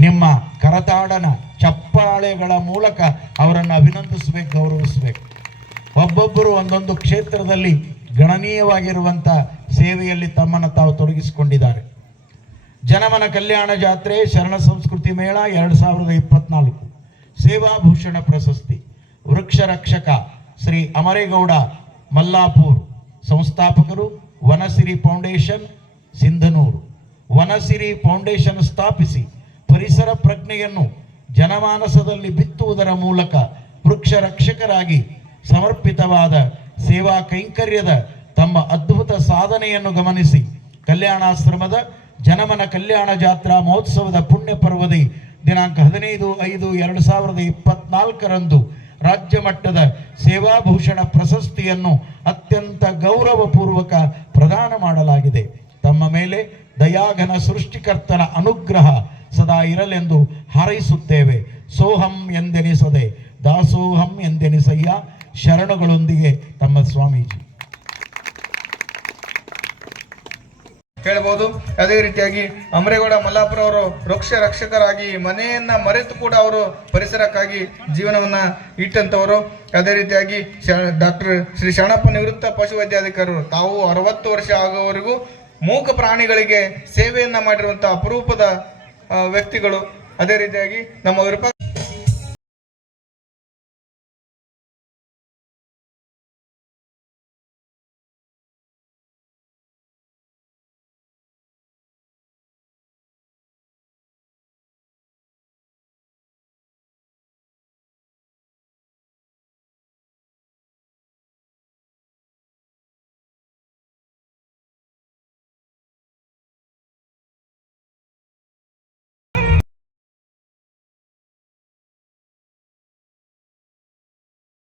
ನಿಮ್ಮ ಕರತಾಡನ ಚಪ್ಪಾಳೆಗಳ ಮೂಲಕ ಅವರನ್ನು ಅಭಿನಂದಿಸಬೇಕು, ಗೌರವಿಸಬೇಕು. ಒಬ್ಬೊಬ್ಬರು ಒಂದೊಂದು ಕ್ಷೇತ್ರದಲ್ಲಿ ಗಣನೀಯವಾಗಿರುವಂಥ ಸೇವೆಯಲ್ಲಿ ತಮ್ಮನ್ನು ತಾವು ತೊಡಗಿಸಿಕೊಂಡಿದ್ದಾರೆ. ಜನಮನ ಕಲ್ಯಾಣ ಜಾತ್ರೆ, ಶರಣ ಸಂಸ್ಕೃತಿ ಮೇಳ ಎರಡು ಸಾವಿರದ ಇಪ್ಪತ್ನಾಲ್ಕು. ಸೇವಾಭೂಷಣ ಪ್ರಶಸ್ತಿ. ವೃಕ್ಷ ರಕ್ಷಕ ಶ್ರೀ ಅಮರೇಗೌಡ ಮಲ್ಲಾಪುರ್. ಸಂಸ್ಥಾಪಕರು ವನಸಿರಿ ಫೌಂಡೇಶನ್ ಸಿಂಧನೂರು. ವನಸಿರಿ ಫೌಂಡೇಶನ್ ಸ್ಥಾಪಿಸಿ ಪರಿಸರ ಪ್ರಜ್ಞೆಯನ್ನು ಜನಮಾನಸದಲ್ಲಿ ಬಿತ್ತುವುದರ ಮೂಲಕ ವೃಕ್ಷ ರಕ್ಷಕರಾಗಿ ಸಮರ್ಪಿತವಾದ ಸೇವಾ ಕೈಂಕರ್ಯದ ತಮ್ಮ ಅದ್ಭುತ ಸಾಧನೆಯನ್ನು ಗಮನಿಸಿ ಕಲ್ಯಾಣಾಶ್ರಮದ ಜನಮನ ಕಲ್ಯಾಣ ಜಾತ್ರಾ ಮಹೋತ್ಸವದ ಪುಣ್ಯ ಪರ್ವದಿ ದಿನಾಂಕ ಹದಿನೈದು ಐದು ಎರಡು ಸಾವಿರದ ಇಪ್ಪತ್ನಾಲ್ಕರಂದು ರಾಜ್ಯ ಮಟ್ಟದ ಸೇವಾಭೂಷಣ ಪ್ರಶಸ್ತಿಯನ್ನು ಅತ್ಯಂತ ಗೌರವಪೂರ್ವಕ ಪ್ರದಾನ ಮಾಡಲಾಗಿದೆ. ತಮ್ಮ ಮೇಲೆ ದಯಾಘನ ಸೃಷ್ಟಿಕರ್ತನ ಅನುಗ್ರಹ ಸದಾ ಇರಲೆಂದು ಹಾರೈಸುತ್ತೇವೆ. ಸೋಹಂ ಎಂದೆನಿಸದೆ, ದಾಸೋಹಂ ಎಂದೆನಿಸಯ್ಯ, ಶರಣುಗಳೊಂದಿಗೆ ತಮ್ಮ ಸ್ವಾಮೀಜಿ. ಹೇಳ್ಬೋದು ಅದೇ ರೀತಿಯಾಗಿ ಅಮರೇಗೌಡ ಮಲ್ಲಾಪುರ ಅವರು ವೃಕ್ಷ ರಕ್ಷಕರಾಗಿ ಮನೆಯನ್ನ ಮರೆತು ಕೂಡ ಅವರು ಪರಿಸರಕ್ಕಾಗಿ ಜೀವನವನ್ನ ಇಟ್ಟಂತವರು. ಅದೇ ರೀತಿಯಾಗಿ ಡಾಕ್ಟರ್ ಶ್ರೀ ಶರಣಪ್ಪ ನಿವೃತ್ತ ಪಶುವೈದ್ಯಾಧಿಕಾರರು ತಾವು ಅರವತ್ತು ವರ್ಷ ಆಗುವವರೆಗೂ ಮೂಕ ಪ್ರಾಣಿಗಳಿಗೆ ಸೇವೆಯನ್ನ ಮಾಡಿರುವಂತಹ ಅಪರೂಪದ ವ್ಯಕ್ತಿಗಳು ಅದೇ ರೀತಿಯಾಗಿ ನಮ್ಮ ವಿರೂಪ